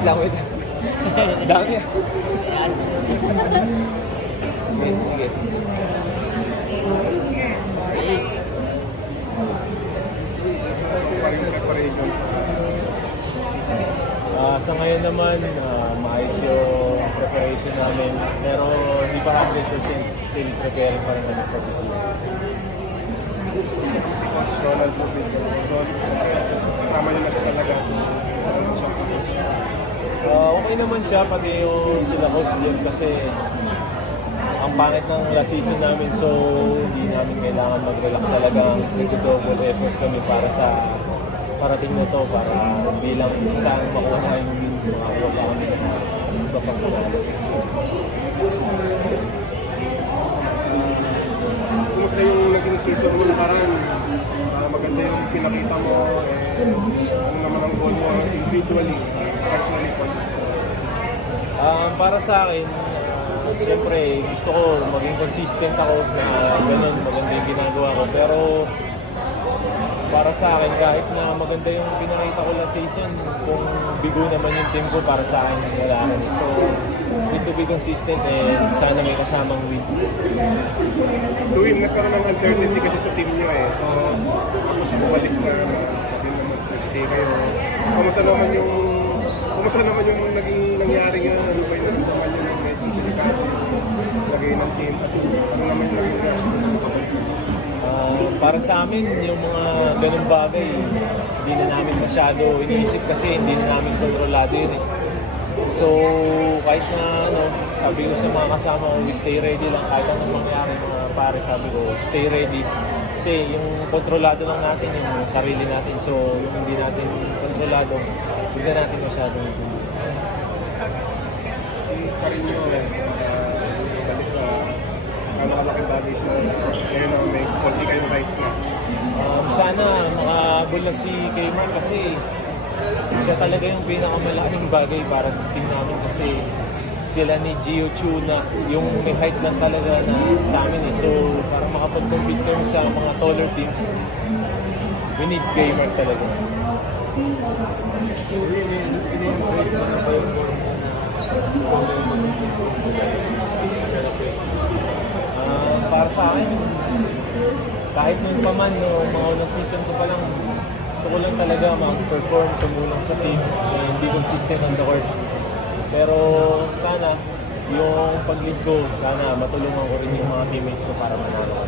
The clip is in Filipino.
wait lang. Dami ah. Okay, sige. Sa ngayon naman, maayos yung preparation namin. Pero hindi pa 100% still preparing pa rin kami for this year. Si Coach Ronald Tubig, kasama niyo na siya talaga. Okay naman siya, pati yung sila Coach Jim kasi ang pangit ng last season namin, so hindi namin kailangan mag-relax talaga. Nag-double effort kami para sa parating na to, para hindi lang isang makuha na yung makakuha pa kami ng iba pang panalo. Kumusta yung naging season mo nakaraan? Maganda yung pinakita mo, ano naman ang goal mo individually, personally for this? Para sa akin, siyempre gusto ko maging consistent ako na ganun, maganda yung ginagawa ko. Pero para sa akin, kahit na maganda yung pinakita ko last season, kung bigo naman yung team ko, para sa akin wala rin. So, need to be consistent and sana may kasamang win. Luwin, nagkaroon ng uncertainty kasi sa team nyo eh. So, bumalik na, sabi naman, nag-stay kayo. Kumusta naman yung naging nangyari nga, ano ba yung naramdaman nyo ng medyo delikado lagay ng team? Ano naman yung naging reaction? Para sa amin, yung mga ganung bagay, hindi na namin masyado iniisip kasi hindi na namin kontrolado yun eh. So, kahit na sabi ko sa mga kasama ko, stay ready lang. Kahit anong mangyari mga pare, sabi ko, stay ready. Kasi yung kontrolado lang natin, yung sarili natin. So, yung hindi natin kontrolado, hindi na natin masyadong ito. Si Carino, malaking bagay siya. Ngayon may konti kayong right na. Sana makahabol na si Kmar kasi siya talaga yung pinakamalaking bagay para sa team namin kasi sila ni Gio Chuna yung may height lang talaga na sa amin eh. So para makapag-compete kami sa mga taller teams, we need Kmar talaga. Para sa akin, kahit nung pa man, mga unang season ko pa lang, gusto ko lang talaga mag-perform, tumulong sa team, hindi consistent on the court. Pero sana, yung pag-lead ko, sana matulungan ko rin yung mga teammates ko para manalo.